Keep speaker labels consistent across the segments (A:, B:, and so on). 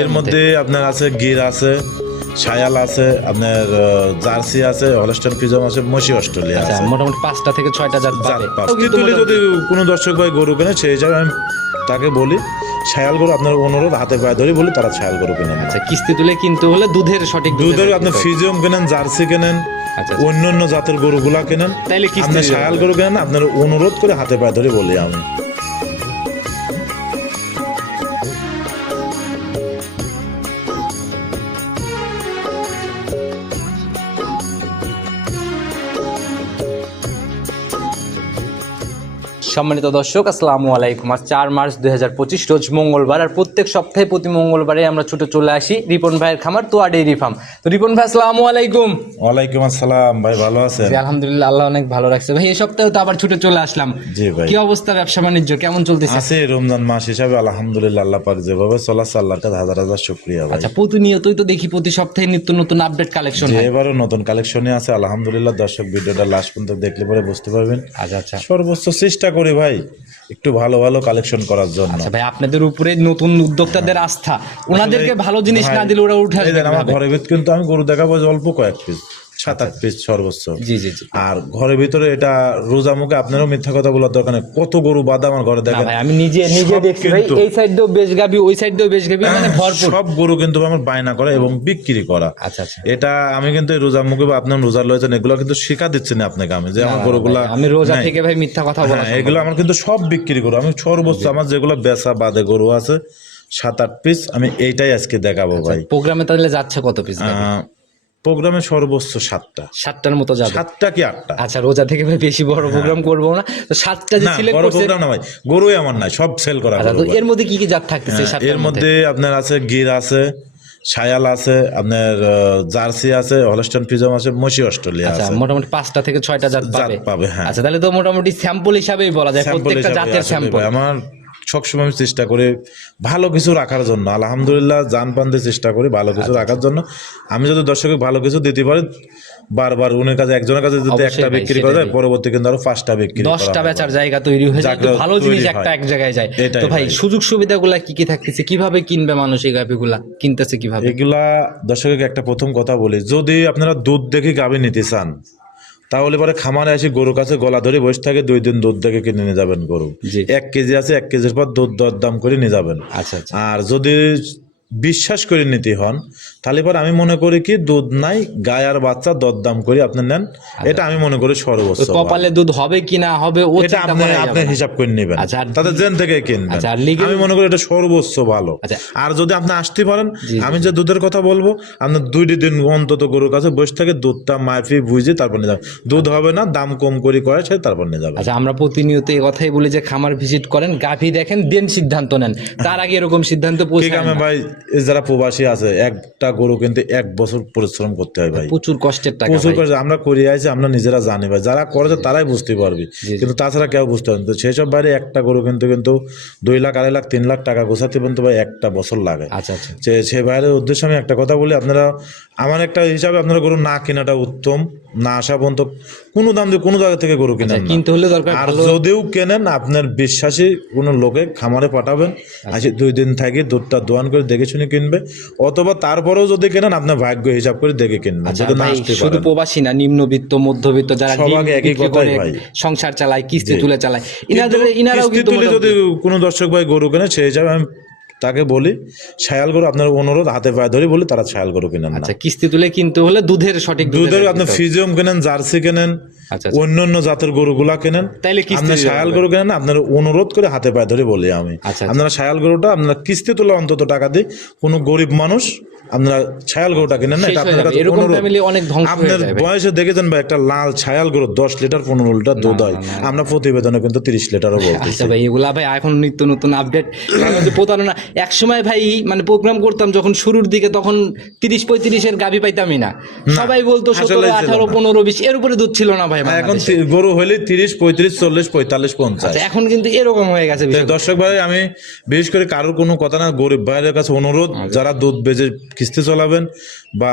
A: এর মধ্যে। আপনার আছে গির আছে সায়াল আছে আপনার জার্সি আছে হলস্টাইন ফিজম আছে মসি অস্ট্রেলিয়া
B: আচ্ছা
A: আছে।
B: মোটামুটি পাঁচটা থেকে ছয়টা জাত পাবে।
A: পাঁচ। যদি কোনো দর্শক ভাই গরু কেনে সেই হিসাবে আমি তাকে বলি সায়াল গরু আপনার অনুরোধ হাতে পায়ে ধরে বলি তারা সায়াল গরু কেনেন
B: আচ্ছা কিস্তি তুলে কিনতে হলে দুধের সঠিক
A: দুধের আপনার ফিজিয়াম কেনেন জার্সি কেনেন
B: আচ্ছা
A: অন্য অন্য জাতের গরুগুলা কেনেন
B: তাইলে
A: আপনি
B: দিতে
A: সায়াল গরু কেনেন আপনার অনুরোধ করে হাতে পায়ে ধরে বলি আমি।
B: সম্মানিত দর্শক আসসালামু আলাইকুম। আজ চার মার্চ দুই হাজার পঁচিশ রোজ মঙ্গলবার আর প্রত্যেক সপ্তাহে প্রতি মঙ্গলবারে আমরা ছুটে চলে আসি রিপন ভাইয়ের খামার তোয়া ডেইরি ফার্ম তো রিপন ভাই আসসালামু আলাইকুম।
A: ওয়ালাইকুম আসসালাম ভাই ভালো আছেন?
B: আলহামদুলিল্লাহ আল্লাহ অনেক ভালো রাখছে। ভাই এই সপ্তাহে তো আবার ছুটে চলে আসলাম।
A: জি ভাই।
B: কি অবস্থা ব্যবসা বাণিজ্য? কেমন চলতেছে?
A: আছে রমজান মাস হিসাবে আলহামদুলিল্লাহ আল্লাহ পাক যেভাবে চলাচ্ছে আল্লাহর কাছে হাজার হাজার শুক্রিয়া ভাই।
B: আচ্ছা প্রতিনিয়তই তো দেখি প্রতি সপ্তাহে নিত্য নতুন আপডেট কালেকশন
A: যে এবারও নতুন কালেকশনে আছে আলহামদুলিল্লাহ। দর্শক ভিডিওটা লাস্ট পর্যন্ত দেখলে পরে বুঝতে পারবেন।
B: আচ্ছা আচ্ছা।
A: সর্বোচ্চ চেষ্টা করি ভাই একটু ভালো ভালো কালেকশন করার জন্য।
B: আচ্ছা ভাই আপনাদের উপরে নতুন উদ্যোক্তাদের আস্থা ওনাদেরকে ভালো জিনিস না দিলে ওরা উঠে
A: আমার ঘরে ভিতর কিন্তু আমি গরু দেখাবো অল্প কয়েক পিস সাত আট পিস সর্বোচ্চ
B: জি জি জি।
A: আর ঘরের ভিতরে এটা রোজা মুখে আপনারও মিথ্যা কথা বলার দরকার নেই। কত গরু বাদা আমার ঘরে দেখেন।
B: আমি নিজে নিজে দেখছি ভাই। এই সাইড দিয়েও বেশ গাবি ওই সাইড দিয়েও বেশ গাবি মানে ভরপুর।
A: সব গরু কিন্তু আমার বায়না করা এবং বিক্রি করা।
B: আচ্ছা আচ্ছা।
A: এটা আমি কিন্তু রোজা মুখে বা আপনার রোজা লয়েছেন এগুলো কিন্তু শিখা দিচ্ছি না আপনাকে আমি যে আমার গরুগুলা
B: আমি রোজা। থেকে ভাই মিথ্যা কথা বলা
A: হ্যাঁ এগুলো আমার কিন্তু সব বিক্রি করব আমি সর্বোচ্চ আমার যেগুলো বেচা বাদে গরু আছে সাত আট পিস আমি এইটাই আজকে দেখাবো ভাই।
B: প্রোগ্রামে তাহলে যাচ্ছে কত পিস
A: প্রোগ্রামে সর্বোচ্চ সাতটা।
B: সাতটার মতো যাবে।
A: সাতটা কি আটটা?
B: আচ্ছা রোজা থেকে বেশি বড় প্রোগ্রাম করব না। তো সাতটা যে সিলেক্ট
A: বড় প্রোগ্রাম না ভাই গরুই আমার নাই সব সেল করা
B: আচ্ছা তো এর মধ্যে কি কি জাত থাকতেছে
A: হ্যাঁ, এর মধ্যে? আপনার আছে গির আছে সায়াল আছে আপনার জার্সি আছে হলস্টাইন ফিজম আছে মসি অস্ট্রেলিয়া
B: আচ্ছা
A: আছে।
B: মোটামুটি পাঁচটা থেকে ছয়টা জাত
A: জাত
B: পাবে।
A: হ্যাঁ।
B: আচ্ছা তাহলে তো মোটামুটি স্যাম্পল হিসাবেই বলা যায় প্রত্যেকটা জাতের স্যাম্পল
A: আমার সবসময় আমি চেষ্টা করি ভালো কিছু রাখার জন্য। আলহামদুলিল্লাহ যান পান দিয়ে চেষ্টা করি ভালো কিছু
B: আচ্ছা,
A: রাখার জন্য। আমি যদি দর্শকে ভালো কিছু দিতে পারি বারবার উনের কাছে একজনের কাছে যদি একটা বিক্রি করা যায় পরবর্তী কিন্তু আরও পাঁচটা বিক্রি
B: দশটা বেচার জায়গা তৈরি হয়ে যায় ভালো জিনিস একটা এক জায়গায় যায়। তো ভাই
A: ভাই।
B: সুযোগ সুবিধাগুলা কি কি থাকতেছে? কীভাবে কিনবে মানুষ এই গাভিগুলা? কিনতেছে কীভাবে?
A: এগুলা দর্শককে একটা প্রথম কথা বলি। যদি আপনারা দুধ দেখে গাভী নিতে চান তাহলে পরে খামারে এসে গরুর কাছে গলা ধরে বসে থাকে দুই দিন দুধ দেখে কিনে নিয়ে যাবেন গরু। এক কেজি আছে এক কেজির পর দুধ দর দাম করে নিয়ে যাবেন।
B: আচ্ছা আচ্ছা।
A: আর যদি বিশ্বাস করে নিতে হন তাহলে পর আমি মনে করি কি দুধ নাই গায় আর বাচ্চা দরদাম করে আপনি নেন। এটা আমি মনে করি সর্বোচ্চ
B: কপালে দুধ হবে কি না হবে
A: এটা আপনি আপনি হিসাব করে নেবেন।
B: আচ্ছা,
A: তাদের জেন থেকে কিনবেন।
B: আচ্ছা,
A: আমি মনে করি এটা সর্বোচ্চ ভালো।
B: আচ্ছা।
A: আর যদি আপনি আসতে পারেন আমি যে দুধের কথা বলব আপনার দুইটি দিন অন্তত গরুর কাছে বসে থেকে দুধটা মাফি বুঝে তারপর নিয়ে যাবেন। দুধ হবে না দাম কম করে করে সে তারপর নিয়ে যাবে।
B: আচ্ছা আমরা প্রতিনিয়ত এই কথাই বলি যে খামার ভিজিট করেন গাভী দেখেন দেন সিদ্ধান্ত নেন। তার আগে এরকম সিদ্ধান্ত
A: আছে ভাই। যারা প্রবাসী আছে একটা গরু কিন্তু এক বছর পরিশ্রম করতে হয় ভাই।
B: প্রচুর কষ্টের টাকা
A: প্রচুর। করে আমরা করিয়ে আছি আমরা নিজেরা জানি ভাই। যারা করেছে তারাই বুঝতে পারবি। কিন্তু তাছাড়া কেউ বুঝতে পারবে। তো সেই সব বাইরে একটা গরু কিন্তু কিন্তু দুই লাখ আড়াই লাখ তিন লাখ টাকা গোছাতে কিন্তু ভাই একটা বছর লাগে।
B: আচ্ছা আচ্ছা।
A: সে বাইরের উদ্দেশ্যে আমি একটা কথা বলি আপনারা আমার একটা হিসাবে আপনারা গরু না কেনাটা উত্তম। না আসা পর্যন্ত কোনো দাম দিয়ে কোনো জায়গা থেকে গরু কেনেন না।
B: কিনতে হলে দরকার
A: আর যদিও কেনেন আপনার বিশ্বাসী কোনো লোকে খামারে পাঠাবেন। আসে দুই দিন থাকি দুধটা দোয়ান করে দেখে শুনে কিনবে অথবা তারপরেও যদি কেনেন আপনার ভাগ্য হিসাব করে দেখে কিনবেন।
B: আচ্ছা
A: যদি না আসতে
B: শুধু প্রবাসী না নিম্নবিত্ত মধ্যবিত্ত যারা
A: সবাই একই কথাই ভাই।
B: সংসার চালায় কিস্তি তুলে চালায় ইনাদের ইনারাও কিন্তু
A: যদি কোনো দর্শক ভাই গরু কেনে সেই হিসাবে আমি তাকে বলি ছায়াল গরু আপনার অনুরোধ হাতে পায়ে ধরে বলি তারা ছায়াল গরু কিনেন
B: আচ্ছা কিস্তি তুলে কিনতে হলে দুধের সঠিক
A: দুধের আপনি ফিজিয়াম কেনেন জার্সি কেনেন
B: আচ্ছা
A: অন্য অন্য জাতের গরুগুলা কেনেন।
B: তাইলে কিস্তি
A: আপনার
B: ছায়াল।
A: গরু কেনেন আপনার অনুরোধ করে হাতে পায়ে ধরে বলি আমি।
B: আচ্ছা,
A: আপনারা ছায়াল গরুটা আপনারা কিস্তি তুলে অন্তত টাকা দিই। কোনো গরিব মানুষ আপনারা ছায়াল গরুটা কিনেন না এটা আপনার
B: এরকম ফ্যামিলি অনেক ধ্বংস
A: আপনার বয়সে দেখেছেন ভাই একটা লাল ছায়াল গরু দশ লিটার পনেরো লিটার দুধ হয়। আমরা প্রতিবেদনে কিন্তু তিরিশ লিটারও বলতেছি।
B: আচ্ছা ভাই এগুলা ভাই এখন নিত্য নতুন আপডেট প্রতারণা এক সময় ভাই মানে প্রোগ্রাম করতাম যখন শুরুর দিকে তখন তিরিশ পঁয়ত্রিশের গাভি পাইতামই না। সবাই বলতো সতেরো
A: আসলেই ছিল
B: আঠারো
A: না।
B: পনেরো বিশ এর উপরে দুধ ছিল না ভাই
A: এখন গরু হলে তিরিশ পঁয়ত্রিশ চল্লিশ পঁয়তাল্লিশ পঞ্চাশ।
B: আচ্ছা, এখন কিন্তু এরকম হয়ে গেছে
A: দর্শক ভাই আমি বিশেষ করে কারোর কোনো কথা না গরিব ভাইয়ের কাছে অনুরোধ
B: আচ্ছা।
A: যারা দুধ বেজে কিস্তি চলাবেন বা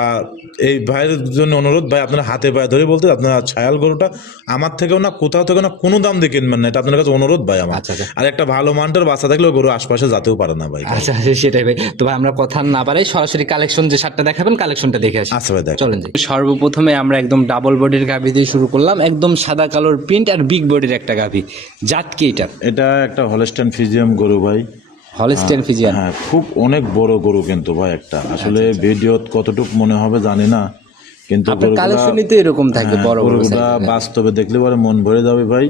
A: এই ভাইয়ের জন্য অনুরোধ ভাই আপনার হাতে পায়ে ধরে বলতে আপনার ছায়াল গরুটা আমার থেকেও না কোথাও থেকে না কোনো দাম দিয়ে কিনবেন না এটা আপনার কাছে অনুরোধ ভাই আমার।
B: আচ্ছা, আচ্ছা।
A: আর একটা ভালো মানটার বাচ্চা থাকলে গরু আশপাশে যেতেও পারে না ভাই।
B: আচ্ছা আচ্ছা, সেটাই ভাই। তো ভাই আমরা কথা না বাড়াই সরাসরি কালেকশন যে শার্টটা দেখাবেন কালেকশনটা দেখে আসি।
A: আচ্ছা ভাই দেখ।
B: চলেন যাই। সর্বপ্রথমে আমরা একদম ডাবল বডির গাভি দিয়ে শুরু করলাম একদম সাদা কালোর প্রিন্ট আর বিগ বডির একটা গাভি। জাত কি এটা?
A: এটা একটা হলস্টাইন ফিজিয়াম গরু ভাই।
B: Holstein Friesian.
A: হ্যাঁ খুব অনেক বড় গরু কিন্তু ভাই একটা। আসলে ভিডিও কতটুকু মনে হবে জানি না কিন্তু
B: কালেকশনই তো এরকম থাকে
A: হ্যাঁ,
B: বড়
A: গরুগুলা বাস্তবে দেখলে পরে মন ভরে যাবে ভাই।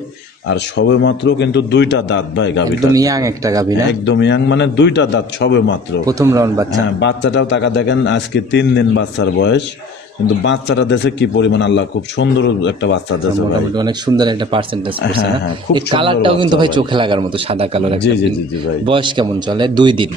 A: আর সবে মাত্র কিন্তু দুইটা দাঁত ভাই গাভিটা।
B: একদম ইয়াং একটা গাভি না?
A: একদম ইয়াং মানে দুইটা দাঁত সবে মাত্র
B: প্রথম রাউন্ড বাচ্চা।
A: হ্যাঁ বাচ্চাটাও টাকা দেখেন আজকে তিন দিন বাচ্চার বয়স। কিন্তু বাচ্চাটা দেশে কি পরিমাণ আল্লাহ খুব সুন্দর একটা বাচ্চা দেশে
B: মোটামুটি অনেক সুন্দর একটা পার্সেন্টেজ করছে না?
A: হ্যাঁ, খুব
B: এই কালারটাও কিন্তু ভাই চোখে লাগার মতো সাদা কালার
A: জি জি জি ভাই।
B: বয়স কেমন চলে? দুই দিন।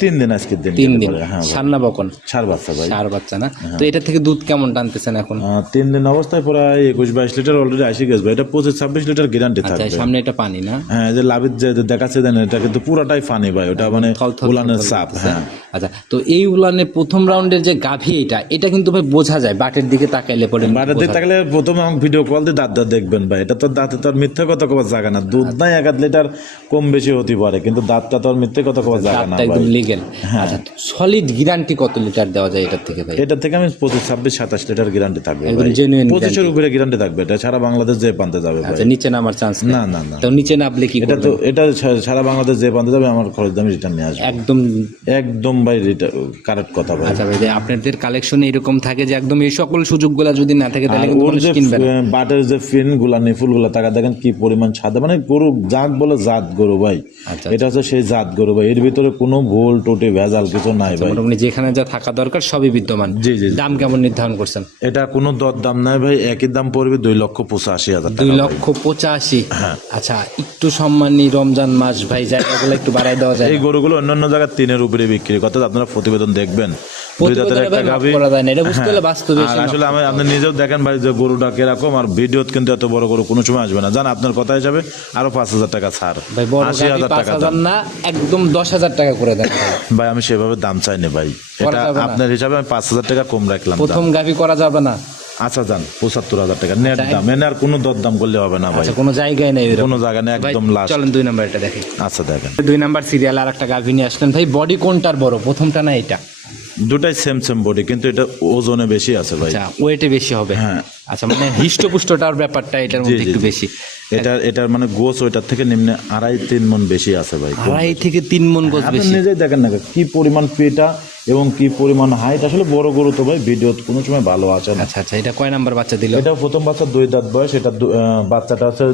A: তিন দিন আজকে দিন
B: তিন দিন।
A: হ্যাঁ।
B: সান্না বকন?
A: ছাড় বাচ্চা ভাই।
B: চার বাচ্চা না? তো এটা থেকে দুধ কেমন টানতেছেন এখন?
A: তিন দিন অবস্থায় প্রায় একুশ বাইশ লিটার অলরেডি আসি গেছে ভাই। এটা পঁচিশ ছাব্বিশ লিটার গ্যারান্টি
B: আচ্ছা
A: থাকবে।
B: সামনে এটা পানি না?
A: হ্যাঁ যে লাভির যে দেখাচ্ছে দেন এটা কিন্তু পুরাটাই পানি ভাই। ওটা মানে
B: থলথল
A: চাপ হ্যাঁ।
B: আচ্ছা তো এই উলানের প্রথম রাউন্ডের যে গাভী এটা এটা কিন্তু ভাই বোঝা যায় বাটের দিকে তাকাইলে পরে
A: বাড়ির দিকে থাকলে প্রথমে আমাকে ভিডিও কল দিয়ে দাঁত দাঁত দেখবেন ভাই এটা তো দাঁতে তো আর মিথ্যে কথা কবার জায়গা না। দুধ নাই এক আধ লিটার কম বেশি হতে পারে কিন্তু দাঁতটা তো আর মিথ্যে কথা কবার জায়গা না
B: একদম লিগেল আচ্ছা সলিড গ্যারান্টি কত লিটার দেওয়া যায় এটার থেকে ভাই?
A: এটা থেকে আমি পঁচিশ ছাব্বিশ সাতাশ লিটার গ্যারান্টি থাকবে পঁচিশের উপরে গ্যারান্টি থাকবে এটা সারা বাংলাদেশ যে পান্তে যাবে ভাই।
B: আচ্ছা নিচে নামার চান্স
A: না না না।
B: তো নিচে নামলে কি
A: এটা তো এটা সারা বাংলাদেশ যে পান্তে যাবে আমার খরচ দামে রিটার্ন নিয়ে আসবে।
B: একদম
A: একদম ভাই কারেক্ট কথা ভাই।
B: আচ্ছা ভাই যে আপনাদের কালেকশনে এরকম থাকে যে একদম এই সকল সুযোগগুলো যদি না থাকে তাহলে কিন্তু
A: ওর যে ফ- যে ফিনগুলা নিফুলগুলা টাকা দেখেন কি পরিমাণ সাদা মানে গরু জাত বলে জাত গরু ভাই।
B: আচ্ছা,
A: এটা হচ্ছে সেই জাত গরু ভাই। এর ভিতরে কোনো ভুল টুটি ভেজাল কিছু নাই ভাই।
B: মোটামুটি যেখানে যা থাকা দরকার সবই বিদ্যমান।
A: জি জি।
B: দাম কেমন নির্ধারণ করছেন?
A: এটা কোনো দর দাম নাই ভাই। একই দাম পড়বে দুই লক্ষ পঁচাশি হাজার
B: দুই লক্ষ পঁচাশি?
A: হ্যাঁ।
B: আচ্ছা একটু সম্মানী রমজান মাস ভাই জায়গাগুলো একটু বাড়াই দেওয়া যায়
A: এই গরুগুলো অন্যান্য জায়গায় তিনের উপরে বিক্রি করতে আপনারা প্রতিবেদন দেখবেন। আসলে আমি আপনি নিজেও দেখেন ভাই যে গরুটা কীরকম আর ভিডিওত কিন্তু এত বড় গরু কোনো সময় আসবে না। জান আপনার কথা হিসাবে আরও পাঁচ হাজার টাকা ছাড়। আশি হাজার টাকা
B: না একদম দশ হাজার টাকা করে দেন। ভাই।
A: আমি সেভাবে দাম চাইনি ভাই। এটা আপনার হিসাবে আমি পাঁচ হাজার টাকা কম রাখলাম
B: প্রথম গাভি করা যাবে না।
A: আচ্ছা যান পঁচাত্তর হাজার টাকা। নেট দাম এনে আর কোনো দর দাম করলে হবে না ভাই।
B: আচ্ছা কোনো জায়গায় নেই
A: কোনো জায়গা নেই একদম লাস্ট
B: চলেন দুই নাম্বার এটা দেখি।
A: আচ্ছা দেখেন।
B: দুই নাম্বার সিরিয়াল আর একটা গাভি নিয়ে আসলেন। ভাই বডি কোনটার বড়? প্রথমটা না এটা
A: দুটাই সেম সেম বডি কিন্তু এটা ওজনে বেশি আছে ভাই।
B: আচ্ছা ওয়েটে বেশি হবে।
A: হ্যাঁ।
B: আচ্ছা মানে হৃষ্টপুষ্টটার ব্যাপারটা এটার মধ্যে একটু বেশি।
A: এটা এটার মানে গোস ওইটার থেকে নিম্নে আড়াই তিন মন বেশি আছে ভাই
B: আড়াই থেকে তিন মন গোছ
A: আপনি
B: বেশি।
A: নিজেই দেখেন না কি পরিমাণ পেটা এবং কি পরিমাণ হাইট আসলে বড় গরু তো ভাই ভিডিও কোনো সময় ভালো আছে না।
B: আচ্ছা আচ্ছা এটা কয় নাম্বার বাচ্চা দিল?
A: এটা প্রথম বাচ্চা দুই দাঁত বয়স এটা বাচ্চাটা হচ্ছে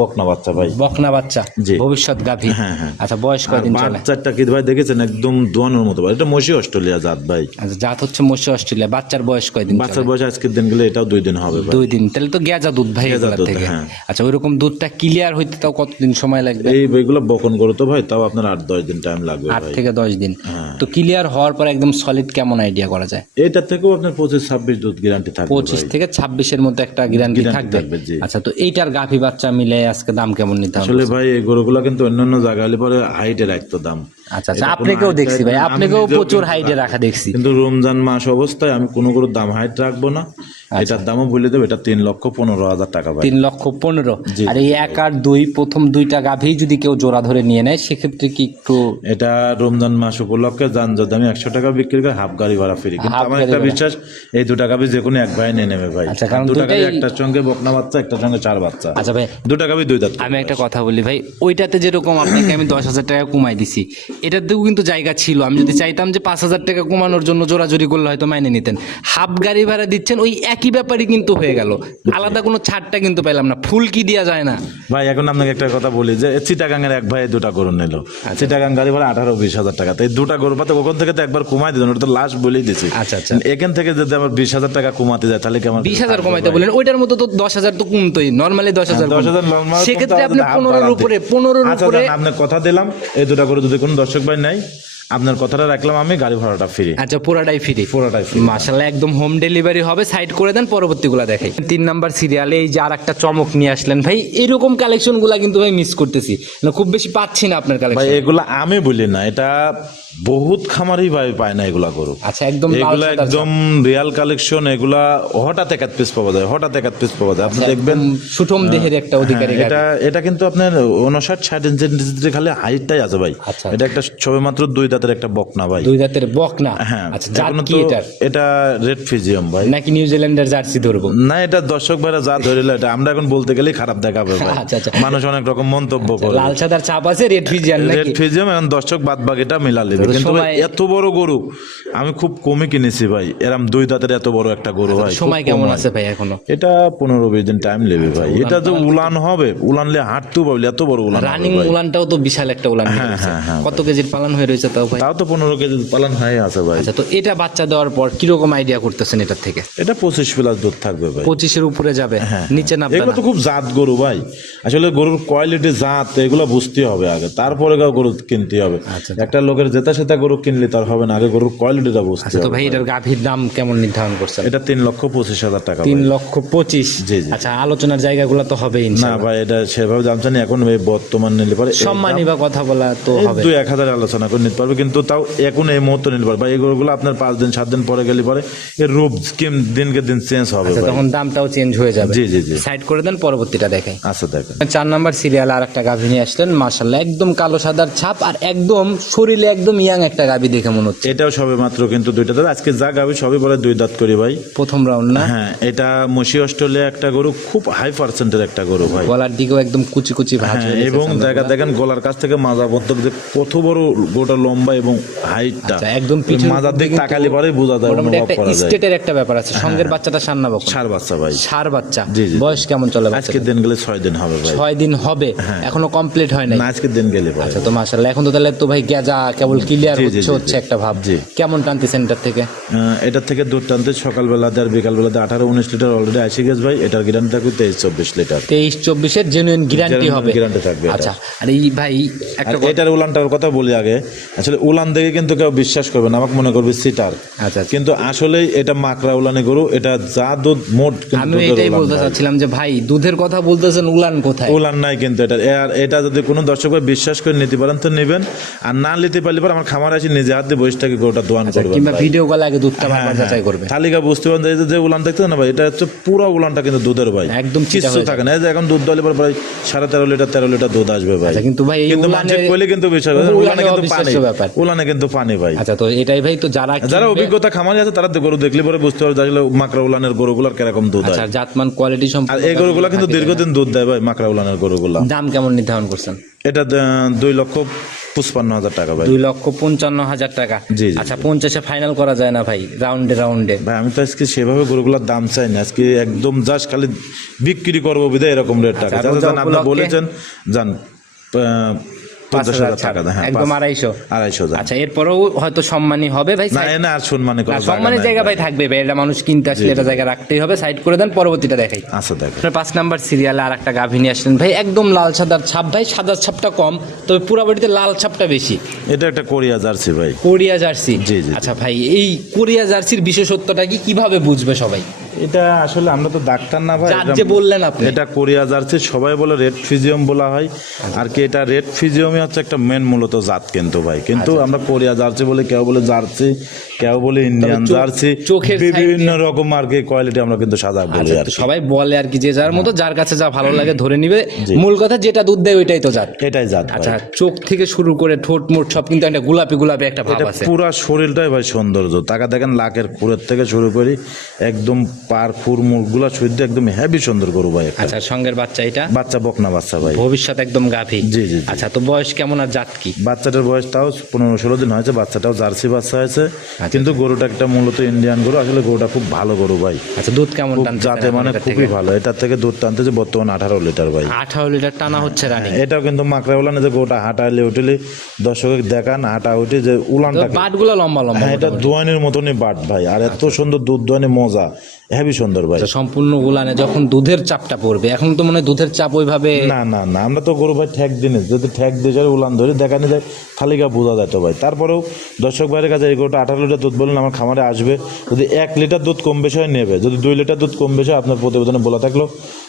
A: বকনা বাচ্চা ভাই।
B: বকনা বাচ্চা
A: জি।
B: ভবিষ্যৎ গাভি।
A: হ্যাঁ, হ্যাঁ।
B: আচ্ছা বয়স কয়দিন চলে?
A: বাচ্চাটা কি ভাই দেখেছেন? একদম দোয়ানোর মতো ভাই। এটা মসি অস্ট্রেলিয়া জাত ভাই।
B: আচ্ছা জাত হচ্ছে মৎস্য অস্ট্রেলিয়া। বাচ্চার বয়স কয়দিন?
A: বাচ্চার বয়স আজকের দিন গেলে এটাও দুই দিন হবে ভাই।
B: দুই দিন। তাহলে তো গেজা দুধ ভাই এগুলার
A: দুধ,
B: থেকে।
A: হ্যাঁ।
B: আচ্ছা ওইরকম দুধটা ক্লিয়ার হইতে তাও কতদিন সময় লাগবে?
A: এই বইগুলো বকন করো তো ভাই তাও আপনার আট দশ দিন টাইম লাগবে
B: আট থেকে দশ দিন।
A: হ্যাঁ।
B: তো ক্লিয়ার হওয়ার পর একদম সলিড কেমন আইডিয়া করা যায়?
A: এটা থেকেও আপনার পঁচিশ ছাব্বিশ দুধ গ্যারান্টি থাকবে
B: পঁচিশ থেকে ছাব্বিশের মধ্যে একটা গ্যারান্টি থাকবে। আচ্ছা তো এইটার গাফি বাচ্চা মিলে আজকে দাম কেমন নিতে হবে?
A: আসলে ভাই এই গরুগুলো কিন্তু অন্যান্য জায়গা হলে পরে হাইটে রাখতো দাম।
B: আচ্ছা আচ্ছা আপনাকেও দেখছি ভাই আপনাকেও প্রচুর হাইটে রাখা। দেখছি।
A: কিন্তু রমজান মাস অবস্থায় আমি কোনো গরুর দাম হাইট রাখব না। এটার দামও বলে দেবো এটা তিন লক্ষ পনেরো হাজার টাকা
B: তিন লক্ষ পনেরো। আর এই এক আর দুই প্রথম দুইটা গাভী যদি কেউ জোড়া ধরে নিয়ে নেয় সেক্ষেত্রে কি একটু
A: এটা রমজান মাস উপলক্ষে যান যদি আমি একশো টাকা বিক্রি করে হাফ গাড়ি ভাড়া ফ্রি। কিন্তু আমার একটা বিশ্বাস এই দু টাকা যে কোনো এক ভাই নিয়ে নেবে ভাই।
B: আচ্ছা, কারণ
A: দু টাকা একটার সঙ্গে বকনা বাচ্চা একটার সঙ্গে চার বাচ্চা।
B: আচ্ছা ভাই
A: দুটা টাকা দুই দাঁত
B: আমি একটা কথা বলি ভাই ওইটাতে যেরকম আপনাকে আমি দশ হাজার টাকা কমাই দিছি এটাতেও কিন্তু জায়গা ছিল। আমি যদি চাইতাম যে পাঁচ হাজার টাকা কমানোর জন্য জোরাজোরি করলে হয়তো মাইনে নিতেন। হাফ গাড়ি ভাড়া দিচ্ছেন ওই একই ব্যাপারই কিন্তু হয়ে গেল। আলাদা কোনো ছাড়টা কিন্তু পেলাম না। ফুল কি দেওয়া যায় না?
A: ভাই এখন আপনাকে একটা কথা বলি যে চিটাগাঙ্গের এক ভাই দুটা গরু নিল। চিটাগাং গাড়ি ভাড়া আঠারো বিশ হাজার টাকা। তো এই দুটা গরু পাতে ওখান থেকে তো একবার কমাই দিতেন ওটা তো লাস্ট বলেই দিছি।
B: আচ্ছা, আচ্ছা।
A: এখান থেকে যদি আমার বিশ হাজার টাকা কমাতে যায় তাহলে কি আমার
B: বিশ হাজার কমাইতে বলেন ওইটার মতো তো দশ হাজার তো কমতোই। নর্মালি দশ হাজার
A: দশ হাজার normal
B: সেক্ষেত্রে আপনি পনেরোর উপরে পনেরোর
A: আচ্ছা
B: উপরে
A: আপনার কথা দিলাম। এই দুটা গরু যদি কোনো দর্শক ভাই নাই আপনার কথাটা রাখলাম আমি গাড়ি ভাড়াটা ফ্রি।
B: আচ্ছা পুরাটাই ফ্রি।
A: পুরাটাই ফ্রি।
B: মাসাল্লাহ একদম হোম ডেলিভারি হবে সাইড করে দেন পরবর্তীগুলা দেখাই। তিন নাম্বার সিরিয়ালে এই যে আর একটা চমক নিয়ে আসলেন ভাই এরকম কালেকশনগুলা কিন্তু ভাই মিস করতেছি। না খুব বেশি পাচ্ছি না আপনার কালেকশন ভাই
A: এগুলা আমি বলি না এটা বহুত খামারই ভাই পায় না এগুলা গরু।
B: আচ্ছা একদম
A: এগুলা একদম রিয়াল কালেকশন এগুলা হঠাৎ এক পিস পাওয়া যায় হঠাৎ এক পিস পাওয়া যায়। আপনি দেখবেন
B: সুঠম দেহের একটা অধিকারী
A: হ্যাঁ, এটা এটা কিন্তু আপনার উনষাট ষাট ইঞ্চি খালি হাইটটাই আছে ভাই।
B: আচ্ছা।
A: এটা একটা সবে মাত্র দুই দাঁতের একটা বকনা ভাই।
B: দুই দাঁতের বকনা?
A: হ্যাঁ
B: আচ্ছা জাত কি
A: তো
B: এটার?
A: এটা রেড ফিজিয়াম ভাই।
B: নাকি নিউজিল্যান্ডের জার্সি ধরবো?
A: না এটা দর্শক ভাইরা যা ধরিল এটা আমরা এখন বলতে গেলেই খারাপ দেখাবে ভাই।
B: আচ্ছা, আচ্ছা।
A: মানুষ অনেক রকম মন্তব্য করে।
B: লাল সাদার চাপ আছে রেড ফিজিয়ান
A: রেড ফিজিয়াম এখন দর্শক বাদ বাকিটা মিলা কিন্তু এত বড় গরু আমি খুব কমই কিনেছি ভাই। এরম দুই দাঁতের এত বড় একটা গরু ভাই
B: সময় কেমন আছে ভাই এখনও?
A: এটা পনেরো বিশ দিন টাইম নেবে ভাই। এটা তো উলান হবে উলানলে হাঁটতেও এত বড় উলান
B: রানিং উলানটাও তো বিশাল একটা উলান হয়ে।
A: হ্যাঁ, হ্যাঁ,
B: কত কেজির পালন হয়ে রয়েছে তাও ভাই?
A: তাও তো পনেরো কেজি পালন হয়ে আছে ভাই।
B: আচ্ছা তো এটা বাচ্চা দেওয়ার পর কীরকম আইডিয়া করতেছেন এটার থেকে?
A: এটা পঁচিশ প্লাস দুধ থাকবে ভাই।
B: পঁচিশের উপরে যাবে নিচে নামবে
A: এগুলো তো খুব জাত গরু ভাই। আসলে গরুর কোয়ালিটি জাত এগুলো বুঝতে হবে আগে। তারপরে গরু কিনতে হবে।
B: আচ্ছা,
A: একটা লোকের জেতা সেটা গরু কিনলে তার হবে না আগে গরুর কোয়ালিটিটা বুঝতে
B: আচ্ছা তো ভাই এটার গাভীর দাম কেমন নির্ধারণ করছেন?
A: এটা তিন লক্ষ পঁচিশ হাজার টাকা
B: তিন লক্ষ পঁচিশ?
A: জি, জি।
B: আচ্ছা আলোচনার জায়গাগুলো তো হবেই
A: না ভাই এটা সেভাবে না, এখন এই বর্তমান নিলে পারে
B: সম্মানী বা কথা বলা তো হবে।
A: দুই এক হাজার আলোচনা করে নিতে পারবে কিন্তু তাও এখন এই মুহূর্তে নিতে পারবে। এই গরুগুলো আপনার পাঁচ দিন সাত দিন পরে গেলে পরে এর রূপ স্কিম দিনকে দিন চেঞ্জ হবে
B: আচ্ছা
A: ভাই।
B: তখন দামটাও চেঞ্জ হয়ে যাবে।
A: জি জি জি।
B: সাইড করে দেন পরবর্তীটা দেখাই
A: আচ্ছা দেখেন।
B: চার নাম্বার সিরিয়াল আর একটা গাভী নিয়ে আসলেন মার্শাল্লাহ একদম কালো সাদার ছাপ আর একদম শরীরে একদম ইয়াং একটা গাভী দেখে মনে হচ্ছে।
A: এটাও সবে মাত্র কিন্তু দুইটা দাঁত। আজকে যা গাবি সবই বলে দুই দাঁত করি ভাই।
B: প্রথম রাউন্ড না?
A: হ্যাঁ এটা মসি অস্ট্রেলিয়া একটা গরু খুব হাই পার্সেন্টের একটা গরু ভাই।
B: গলার দিকেও একদম কুচি কুচি ভাঁজ
A: হ্যাঁ
B: হয়ে গেছে
A: এবং দেখা দেখেন গলার কাছ থেকে মাজা পর্যন্ত যে কত বড় গোটা লম্বা এবং হাইটটা
B: আচ্ছা, একদম
A: মাজার দিক তাকালে পরে বোঝা যায়
B: মোটামুটি একটা
A: হ্যাঁ,
B: স্টেটের একটা ব্যাপার আছে। সঙ্গের বাচ্চাটা সান্না বকন
A: সার বাচ্চা ভাই।
B: সার বাচ্চা। বয়স কেমন চলে
A: আজকে দিন গেলে ছয় দিন হবে ভাই।
B: ছয় দিন হবে। এখনও কমপ্লিট হয় নাই।
A: না আজকে দিন গেলে ভাই।
B: আচ্ছা তো মাশাল্লাহ এখন তো তাহলে তো ভাই গেজা কেবল ক্লিয়ার হচ্ছে হচ্ছে একটা ভাব। কেমন টানতে সেন্টার থেকে?
A: এটার থেকে দুধ টানতে সকালবেলাতে আর বিকালবেলাতে আঠারো উনিশ লিটার অলরেডি আসি গেছে ভাই এটার গ্যারান্টি থাকবে তেইশ চব্বিশ লিটার।
B: তেইশ চব্বিশের জেনুইন গ্যারান্টি হবে।
A: guarantee থাকবে।
B: আচ্ছা আর এই ভাই একটা
A: এটার উলানটার কথা বলি আগে। আসলে উলান দেখে কিন্তু কেউ বিশ্বাস করবে না আমাকে মনে করবে সিটার
B: আচ্ছা আচ্ছা।
A: কিন্তু আসলেই এটা মাকড়া উলানে গরু এটা যা দুধ মোট
B: আমি এটাই বলতে চাচ্ছিলাম যে ভাই দুধের কথা বলতেছেন উলান কোথায়?
A: উলান নাই কিন্তু এটা। এটা যদি কোনো দর্শক বিশ্বাস করে নিতে পারেন তো নেবেন। আর না নিতে পারলে পর আমার খামার আছে নিজে হাত বসে থেকে গরুটা দোয়ান
B: আচ্ছা, কিংবা ভিডিও কল আগে দুধটা
A: হ্যাঁ,
B: বারবার
A: হ্যাঁ।
B: যাচাই করবেন
A: তালিকা বুঝতে পারেন যে- যে উলান দেখতে না ভাই এটা হচ্ছে পুরো উলানটা কিন্তু দুধের ভাই।
B: একদম
A: কিছু থাকে না। এই যে এখন দুধ দলে পর প্রায় সাড়ে তেরো লিটার তেরো লিটার দুধ আসবে ভাই।
B: আচ্ছা, কিন্তু ভাই
A: কিন্তু
B: উলানের-
A: কইলে কিন্তু না,
B: উলানে
A: কিন্তু পানি। উলানে কিন্তু পানি ভাই।
B: আচ্ছা তো এটাই ভাই তো যারা
A: যারা অভিজ্ঞতা খামারি আছে তারা গরু দেখলে পরে বুঝতে পারবে আসলে মাকড়া উলানের গরুগুলার কীরকম দুধ
B: আচ্ছা জাতমান কোয়ালিটি
A: আর
B: সম্পর্কে
A: এই গরুগুলা কিন্তু দীর্ঘদিন দুধ দেয় ভাই মাকড়া উলানের গরুগুলা।
B: দাম কেমন নির্ধারণ করছেন?
A: এটা দুই লক্ষ পঁচপান্ন হাজার টাকা ভাই।
B: দুই লক্ষ পঞ্চান্ন হাজার টাকা।
A: জি,
B: আচ্ছা পঞ্চাশে ফাইনাল করা যায় না ভাই রাউন্ডে রাউন্ডে
A: ভাই আমি তো আজকে সেভাবে গরুগুলোর দাম চাই না। আজকে একদম জাস্ট খালি বিক্রি করব বিধায় এরকম রেট টাকা।
B: আচ্ছা,
A: জান বলেছেন যান
B: হাজার
A: টাকা হ্যাঁ
B: একদম আড়াইশো।
A: আড়াইশো
B: আচ্ছা এরপরেও হয়তো সম্মানী হবে ভাই
A: না এনে আর সম্মানে
B: সম্মানের জায়গা ভাই থাকবে ভাই এটা মানুষ কিনতে আসলে এটা জায়গা রাখতেই হবে সাইড করে দেন পরবর্তীটা দেখাই।
A: আচ্ছা দেখ
B: পাঁচ নাম্বার সিরিয়ালে আর একটা আসলেন ভাই একদম লাল সাদার ছাপ ভাই সাদার ছাপটা কম তবে পুরা বাড়িতে লাল ছাপটা বেশি।
A: এটা একটা কোরিয়া জার্সি ভাই।
B: Korea Jersey?
A: জি, জি।
B: আচ্ছা ভাই এই কোরিয়া জার্সির বিশেষত্বটা কি কীভাবে বুঝবে সবাই?
A: এটা আসলে আমরা তো ডাক্তার না ভাই
B: যে বললেন আপনি।
A: এটা কোরিয়া জার্সি সবাই বলে রেড ফিজিয়াম বলা হয়। আর কি এটা রেড ফিজিয়ামই হচ্ছে একটা মেন মূলত জাত কিন্তু ভাই। কিন্তু
B: আচ্ছা,
A: আমরা কোরিয়া জার্সি বলে কেউ বলে জার্সি কেউ বলে ইন্ডিয়ান জার্সি
B: চোখের
A: বিভিন্ন রকম আর কি কোয়ালিটি আমরা কিন্তু সাজা বলি
B: আচ্ছা,
A: আর
B: সবাই বলে আর কি যে যার মতো যার কাছে যা ভালো লাগে ধরে নিবে। মূল কথা যেটা দুধ দেয় ওইটাই তো জাত।
A: এটাই জাত
B: আচ্ছা চোখ থেকে শুরু করে ঠোঁট মোট সব কিন্তু একটা গোলাপি গোলাপি একটা ভাব আছে।
A: পুরা শরীরটাই ভাই সৌন্দর্য। তাকে দেখেন লাকের খুরের থেকে শুরু করি একদম পার একদম হেভি সুন্দর গরু ভাই।
B: আচ্ছা সঙ্গের বাচ্চা এটা?
A: বাচ্চা বকনা বাচ্চা ভাই।
B: ভবিষ্যৎ একদম গাভী।
A: জি, জি।
B: আচ্ছা তো বয়স কেমন আর জাত কি?
A: বাচ্চাটার বয়স তাও পনেরো ষোলো দিন হয়েছে বাচ্চাটাও জার্সি বাচ্চা হয়েছে।
B: আচ্ছা,
A: কিন্তু গরুটা একটা মূলত ইন্ডিয়ান গরু আসলে গরুটা খুব ভালো গরু ভাই।
B: আচ্ছা দুধ কেমন
A: যাতে মানে খুবই ভালো এটার থেকে দুধ টানতেছে বর্তমান আঠারো লিটার ভাই।
B: আঠারো লিটার টানা হচ্ছে রানি।
A: এটাও কিন্তু মাকড়া উলানে যে গোটা হাঁটাইলে উঠলে দর্শকের দেখান হাঁটা উঠে যে উলানটা
B: বাটগুলো লম্বা লম্বা
A: হ্যাঁ এটা দোয়ানের মতনই বাট ভাই আর এত সুন্দর দুধ দোয়ানি মজা। হেভি সুন্দর ভাই।
B: আচ্ছা, সম্পূর্ণ গুলানে যখন দুধের চাপটা পড়বে এখন তো মনে দুধের চাপ ওইভাবে
A: না না না আমরা তো গরু ভাই ঠ্যাক দিনে যদি ঠ্যাক দিয়ে যায় উলান ধরে দেখানি যায় থালিকা বোঝা যেত ভাই। তারপরেও দর্শক ভাইয়ের কাছে এই গরুটা আঠারো লিটার দুধ বললেন আমার খামারে আসবে। যদি এক লিটার দুধ কম বেশি হয় নেবে। যদি দুই লিটার দুধ কম বেশি হয় আপনার প্রতিবেদনে বলা থাকল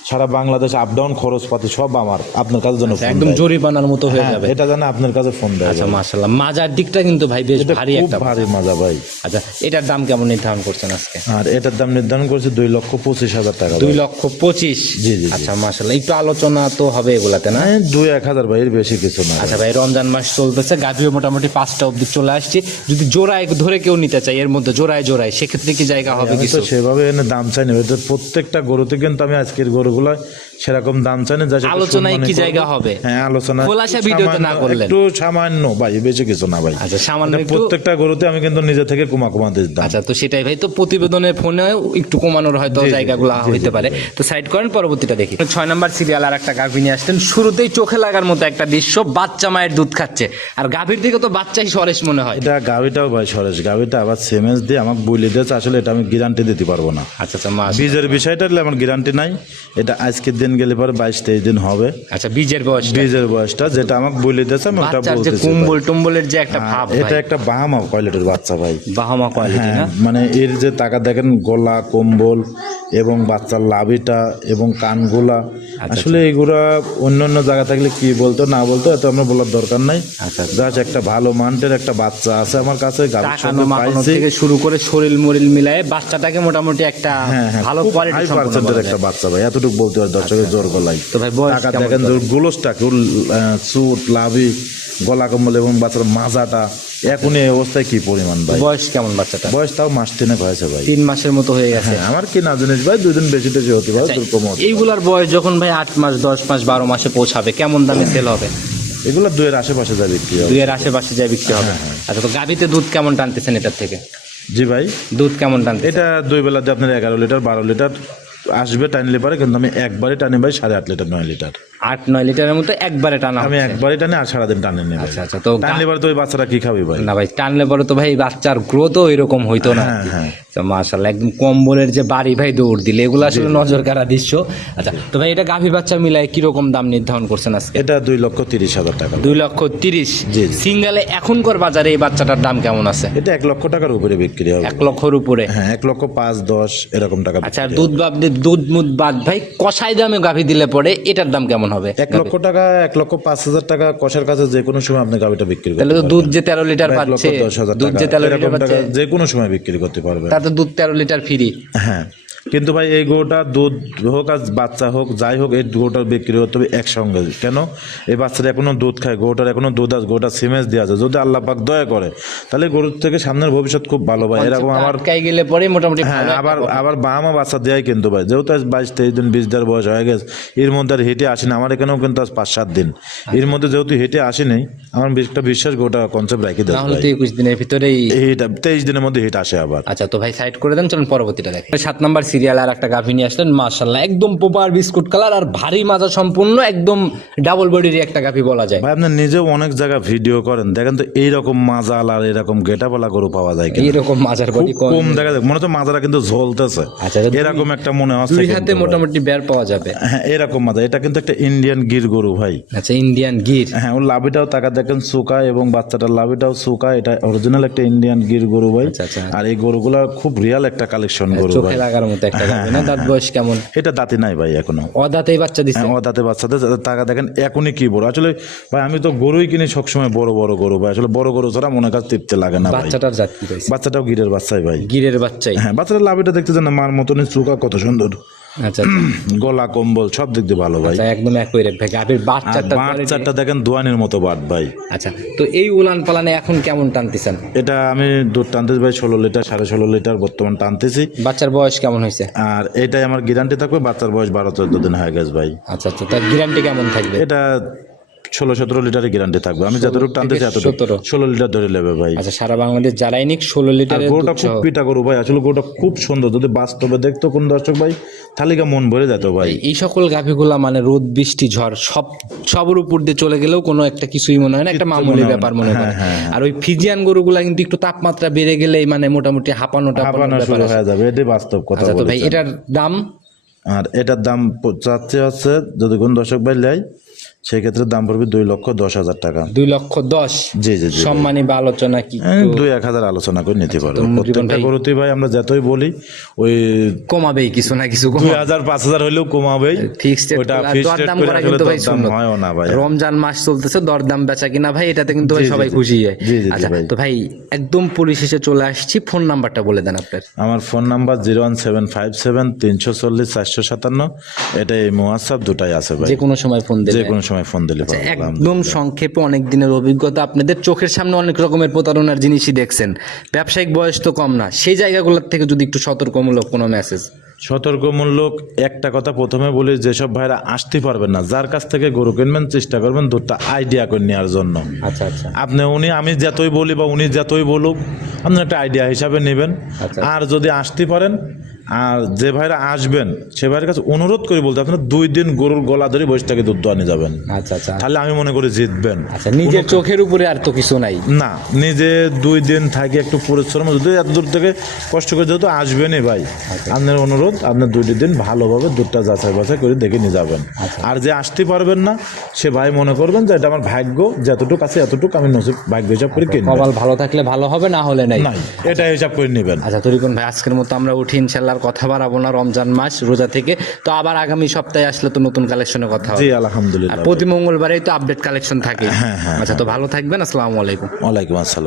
A: সারা বাংলাদেশ আপ ডাউন খরচপাতি সব আমার আপনার কাছে যেন
B: একদম
A: দেয়।
B: জরিমানার মতো হয়ে
A: হ্যাঁ,
B: যাবে।
A: এটা জানে আপনার কাছে ফোন দেয়
B: আচ্ছা মাশাল্লাহ মাজার দিকটা কিন্তু ভাই বেশ ভারী একটা
A: ভারী মাজা ভাই।
B: আচ্ছা এটার দাম কেমন নির্ধারণ করছেন আজকে?
A: আর এটার দাম নির্ধারণ করেছে দুই লক্ষ পঁচিশ হাজার টাকা
B: দুই লক্ষ পঁচিশ?
A: জি, জি।
B: আচ্ছা মাশাল্লাহ একটু আলোচনা তো হবে এগুলাতে না?
A: হ্যাঁ দুই এক হাজার ভাই এর বেশি কিছু না।
B: আচ্ছা ভাই রমজান মাস চলতেছে গাভিও মোটামুটি পাঁচটা অবধি চলে আসছে। যদি জোড়ায় ধরে কেউ নিতে চাই এর মধ্যে জোড়ায় জোড়ায় সেক্ষেত্রে কি জায়গা হবে কিছু?
A: সেভাবে এনে দাম চাই না প্রত্যেকটা গরুতে কিন্তু আমি আজকের গরুগুলো সেরকম দাম চাই না
B: আলোচনায় কি জায়গা হবে?
A: হ্যাঁ আলোচনা
B: খোলাসা ভিডিওতে না
A: সামান্য-
B: করলেন।
A: একটু সামান্য ভাই বেশি কিছু না ভাই।
B: আচ্ছা সামান্য
A: প্রত্যেকটা গরুতে আমি কিন্তু নিজে থেকে কুমা কুমা দিতাম।
B: আচ্ছা তো সেটাই ভাই তো প্রতিবেদনের ফোনে একটু কমানোর হয়তো জায়গাগুলো হইতে পারে। তো সাইড করেন পরবর্তীটা দেখি। ছয় নম্বর সিরিয়াল আর একটা গাভী নিয়ে আসতেন শুরুতেই চোখে লাগার মতো একটা দৃশ্য বাচ্চা মায়ের দুধ খাচ্ছে। আর গাভীর দিকে তো বাচ্চাই সরেশ মনে হয়।
A: এটা গাভিটাও ভাই সরেশ। গাভীটা আবার সেমেন্স দিয়ে আমাকে বলে দিয়েছে আসলে এটা আমি গ্যারান্টি দিতে পারব না।
B: আচ্ছা আচ্ছা মা
A: বীজের বিষয়টা হলে আমার গ্যারান্টি নাই। এটা আজকের দিন গেলে পরে বাইশ তেইশ দিন হবে।
B: আচ্ছা বীজের বয়স
A: বীজের বয়সটা যেটা আমাকে বলে দিয়েছে আমি ওটা বলতেছি
B: কুম্বল টুম্বলের যে একটা ভাব
A: এটা একটা বাহামা কয়লেটের বাচ্চা ভাই।
B: বাহামা কোয়ালিটি
A: হ্যাঁ
B: না?
A: মানে এর যে টাকা দেখেন গলা কম্বল এবং বাচ্চার লাভিটা এবং কানগুলা।
B: আচ্ছা,
A: আসলে এইগুলা অন্য অন্য জায়গা থাকলে কি বলতো না বলতো এত আমরা বলার দরকার নাই।
B: আচ্ছা,
A: জাস্ট একটা ভালো মানটের একটা বাচ্চা আছে আমার কাছে
B: থেকে শুরু করে শরীর মরিল মিলায়ে বাচ্চাটাকে মোটামুটি একটা
A: হ্যাঁ হ্যাঁ
B: ভালো কোয়ালিটি
A: পার্সেন্টের একটা বাচ্চা ভাই এতটুকু বলতে হয় দর্শকের জোর গলাই
B: তো ভাই
A: টাকা দেখেন
B: কত?
A: চুট লাভি গলা কম্বল এবং বাচ্চার মাজাটা। এখনই এই অবস্থায় কি পরিমাণ ভাই?
B: বয়স কেমন বাচ্চাটা
A: বয়স তাও মাস তিনেক হয়েছে ভাই।
B: তিন মাসের মতো হয়ে গেছে।
A: হ্যাঁ আমার কি না জিনিস ভাই দুই দিন বেশি টেশি হতে পারে কম হতে
B: এইগুলার বয়স যখন ভাই আট মাস দশ মাস বারো মাসে পৌঁছাবে কেমন দামে সেল হবে?
A: এগুলো দুইয়ের আশেপাশে যাবে বিক্রি হবে।
B: দুইয়ের আশেপাশে যায় বিক্রি হবে। আচ্ছা তো গাভিতে দুধ কেমন টানতেছেন এটার থেকে?
A: জি ভাই।
B: দুধ কেমন টানতে
A: এটা দুই বেলাতে আপনার এগারো লিটার বারো লিটার আসবে টানলে পারে কিন্তু আমি একবারে টানি ভাই সাড়ে আট লিটার নয় লিটার।
B: আট নয় লিটারের মতো একবারে টানা
A: আমি একবারে টানি আর সারাদিন টানি নেই
B: আচ্ছা আচ্ছা তো
A: টানলে পারে তো ওই বাচ্চারা কি খাবে ভাই?
B: না ভাই টানলে পরে তো ভাই বাচ্চার গ্রোথও এরকম হইতো না।
A: হ্যাঁ, হ্যাঁ।
B: মাশাল্লাহ একদম কম্বলের যে বাড়ি ভাই দৌড় দিলে এগুলো আসলে নজর কাড়া দৃশ্য। আচ্ছা তো ভাই এটা গাভী বাচ্চা মিলায় কীরকম দাম নির্ধারণ করছেন আজকে?
A: এটা দুই লক্ষ তিরিশ হাজার টাকা।
B: দুই লক্ষ তিরিশ। সিঙ্গেলে এখনকার বাজারে এই বাচ্চাটার দাম কেমন আছে?
A: এটা এক লক্ষ টাকার উপরে বিক্রি হবে।
B: এক লক্ষর উপরে।
A: হ্যাঁ এক লক্ষ পাঁচ দশ এরকম টাকা
B: আচ্ছা আর দুধ বাদ দিয়ে দুধ মুধ বাদ ভাই কষাই দামে গাভী দিলে পরে এটার দাম কেমন হবে।
A: এক লক্ষ টাকা এক লক্ষ পাঁচ হাজার টাকা কষার কাছে যে কোনো সময় আপনি গাভীটা বিক্রি
B: তাহলে তো দুধ যে তেরো লিটার পাচ্ছে দুধ যে তেরো লিটার পাচ্ছে।
A: যে কোনো সময় বিক্রি করতে পারবে
B: তাতে দুধ তেরো লিটার ফ্রি।
A: হ্যাঁ। কিন্তু ভাই এই গরুটা দুধ হোক আর বাচ্চা হোক যাই হোক এই গরুটার বিক্রি হতে হবে একসঙ্গে। কেন? এই বাচ্চারা এখনও দুধ খায় গরুটার এখনও দুধ আছে গরুটা সিমেন্স দেওয়া আছে। যদি আল্লাহ পাক দয়া করে তাহলে গরুর থেকে সামনের ভবিষ্যৎ খুব ভালো ভাই। এরকম আমার
B: গেলে পরে মোটামুটি
A: হ্যাঁ আবার আবার বাবা বাচ্চা দেয় কিন্তু ভাই। যেহেতু আজ বাইশ তেইশ দিন বিশ দেড় বয়স হয়ে গেছে এর মধ্যে আর হেঁটে আসি না। আমার এখানেও কিন্তু আজ পাঁচ সাত দিন। এর মধ্যে যেহেতু হেঁটে আসেনি আমার একটা বিশ্বাস গোটা কনসেপ্ট রাখি দেয়
B: তাহলে তো একুশ দিনের ভিতরেই
A: এইটা তেইশ দিনের মধ্যে হেঁটে আসে আবার।
B: আচ্ছা তো ভাই সাইড করে দেন চলুন পরবর্তীটা দেখেন সাত নাম্বার সিরিয়াল আর একটা গাভী নিয়ে আসলেন মাশাল্লাহ একদম পোপার বিস্কুট কালার আর ভারী মাজা সম্পূর্ণ একদম ডাবল বডির একটা গাভী বলা যায়।
A: ভাই আপনি নিজেও অনেক জায়গা ভিডিও করেন। দেখেন তো এইরকম মাজাল আর এরকম গেটাপালা গরু পাওয়া যায় কিনা।
B: এইরকম মাজার বডি
A: কম দেখা যায়। মনে হচ্ছে মাজারা কিন্তু ঝলতেছে।
B: আচ্ছা,
A: এরকম একটা মনে হচ্ছে
B: দুই হাতে মোটামুটি বের পাওয়া যাবে।
A: হ্যাঁ এরকম মাজা এটা কিন্তু একটা ইন্ডিয়ান গির গরু ভাই।
B: আচ্ছা ইন্ডিয়ান গির।
A: হ্যাঁ ওর লাভিটাও তাকা দেখেন সুকা এবং বাচ্চাটার লাভিটাও সুকা। এটা অরিজিনাল একটা ইন্ডিয়ান গির গরু ভাই।
B: আচ্ছা আচ্ছা।
A: আর এই গরুগুলা খুব রিয়াল একটা কালেকশন গরু ভাই।
B: লাগার মতো একটা গাভী না? দাঁত বয়স কেমন?
A: এটা দাঁতে নাই ভাই এখনও।
B: অদাতেই বাচ্চা দিচ্ছে
A: হ্যাঁ ও দাঁতে বাচ্চাদের টাকা দেখেন এখনই কি বড়? আসলে ভাই আমি তো গরুই কিনি সবসময় বড় বড় গরু ভাই। আসলে বড় গরু ছাড়া মনে কাজ তৃপ্তি লাগে না
B: বাচ্চাটার জাত কি
A: বাচ্চাটাও গিরের বাচ্চাই ভাই।
B: গিরের বাচ্চাই।
A: হ্যাঁ বাচ্চাটার লাভিটা দেখতে জান না? মার মতনই চুকা কত সুন্দর।
B: আচ্ছা
A: গলা কম্বল সব দিক দিয়ে ভালো ভাই।
B: আচ্ছা একদম একই রেট ভাই গাভীর বাচ্চাটা
A: বাচ্চাটা দেখেন দোয়ানের মতো বাট ভাই।
B: আচ্ছা তো এই উলান পালানে এখন কেমন টানতেছেন?
A: এটা আমি দুধ টানতেছি ভাই ষোলো লিটার সাড়ে ষোলো লিটার বর্তমান টানতেছি।
B: বাচ্চার বয়স কেমন হয়েছে?
A: আর এটাই আমার গ্যারান্টি থাকবে বাচ্চার বয়স বারো চোদ্দ দিন হয়ে গেছে ভাই।
B: আচ্ছা আচ্ছা তার গ্যারান্টি কেমন থাকবে?
A: এটা ষোলো সতেরো লিটারের গ্যারান্টি থাকবে। আমি যতটুকু টানতেছি এতটুকু।
B: 17
A: ষোলো লিটার ধরে নেবে ভাই।
B: আচ্ছা সারা বাংলাদেশ জ্বালাই নিক ষোলো
A: আর
B: লিটারের
A: গরুটা খুব পিটা গরু ভাই আসলে গরুটা খুব সুন্দর। যদি বাস্তবে দেখতো কোন দর্শক ভাই তালিকা মন ভরে যেত ভাই।
B: এই সকল গাভিগুলা মানে রোদ বৃষ্টি ঝড় সব সবর উপর দিয়ে চলে গেলেও কোনো একটা কিছুই মনে হয় না একটা মামুলি ব্যাপার মনে করে
A: হ্যাঁ,
B: আর ওই ফিজিয়ান গরুগুলা কিন্তু একটু তাপমাত্রা বেড়ে গেলেই মানে মোটামুটি হাঁপানো টাপানো
A: শুরু হয়ে যাবে এটাই বাস্তব কথা
B: আচ্ছা তো ভাই এটার দাম?
A: আর এটার দাম চাচ্ছে হচ্ছে যদি কোন দর্শক ভাই সেই ক্ষেত্রে দাম পড়বে দুই লক্ষ দশ হাজার টাকা।
B: দুই লক্ষ দশ?
A: জি জি
B: সম্মানী বা আলোচনা কি
A: দুই এক হাজার আলোচনা করে নিতে পারব। প্রত্যেকটা গরুতেই ভাই আমরা যতই বলি ওই
B: কমাবেই কিছু না কিছু
A: দুই হাজার পাঁচ হাজার হলেও কমাবেই।
B: ফিক্সড
A: ওটা fixed rate করা
B: কিন্তু ভাই
A: দরদাম না ভাই।
B: রমজান মাস চলতেছে দরদাম বেচা কিনা ভাই এটাতে কিন্তু ভাই সবাই খুশি হয়।
A: জি, জি, জি,
B: আচ্ছা। তো ভাই একদম পরিশেষে চলে আসছি ফোন নাম্বারটা বলে দেন আপনার।
A: আমার phone number zero one seven five seven তিনশো চল্লিশ চারশো সাতান্ন। এটা এই মোয়াসাব দুটাই আছে ভাই।
B: যে কোনো সময় ফোন
A: যে
B: দেবেন
A: কোনো সময় ফোন দিলে
B: একদম সংক্ষেপে অনেক দিনের অভিজ্ঞতা। আপনাদের চোখের সামনে অনেক রকমের প্রতারণার জিনিসই দেখছেন। ব্যবসায়িক বয়স তো কম না। সেই জায়গাগুলোর থেকে যদি একটু সতর্কমূলক কোনো মেসেজ
A: সতর্কমূলক একটা কথা প্রথমে বলি যেসব ভাইরা আসতে পারবেন না যার কাছ থেকে গরু কিনবেন চেষ্টা করবেন দুটা আইডিয়া করে নেওয়ার জন্য।
B: আচ্ছা আচ্ছা।
A: আপনি উনি আমি যতই বলি বা উনি যতই বলুক আপনি একটা আইডিয়া হিসাবে নেবেন।
B: আচ্ছা।
A: আর যদি আসতে পারেন আর যে ভাইরা আসবেন সে ভাইয়ের কাছে অনুরোধ করে বলতে আপনার দুই দিন গরুর গলা ধরে বসে থেকে দুধ আনি যাবেন।
B: আচ্ছা আচ্ছা।
A: তাহলে আমি মনে করি জিতবেন।
B: আচ্ছা নিজের চোখের উপরে আর তো কিছু নাই।
A: না নিজে দুই দিন থাকি একটু পরিশ্রম যদি এত দূর থেকে কষ্ট করে যেহেতু আসবেনই ভাই আপনার অনুরোধ আপনার দুইটি দিন ভালোভাবে দুধটা যাচাই বাছাই করে দেখে নিয়ে যাবেন। আর যে আসতে পারবেন না সে ভাই মনে করবেন যে এটা আমার ভাগ্য যতটুকু আছে এতটুকু আমি নসিব ভাগ্য হিসাব করে কিনবো
B: ভালো থাকলে ভালো হবে না হলে নাই?
A: নাই এটা হিসাব করে নেবেন।
B: আচ্ছা তরিকুন ভাই আজকের মতো আমরা উঠি ইনশাল্লাহ। আর কথা বাড়াবো না রমজান মাস রোজা থেকে তো আবার আগামী সপ্তাহে আসলে তো নতুন কালেকশনের কথা
A: জি আলহামদুলিল্লাহ।
B: প্রতি মঙ্গলবারেই তো আপডেট কালেকশন থাকে।
A: হ্যাঁ, হ্যাঁ,
B: আচ্ছা তো ভালো থাকবেন আসসালামু আলাইকুম।
A: ওয়ালাইকুম আসসালাম।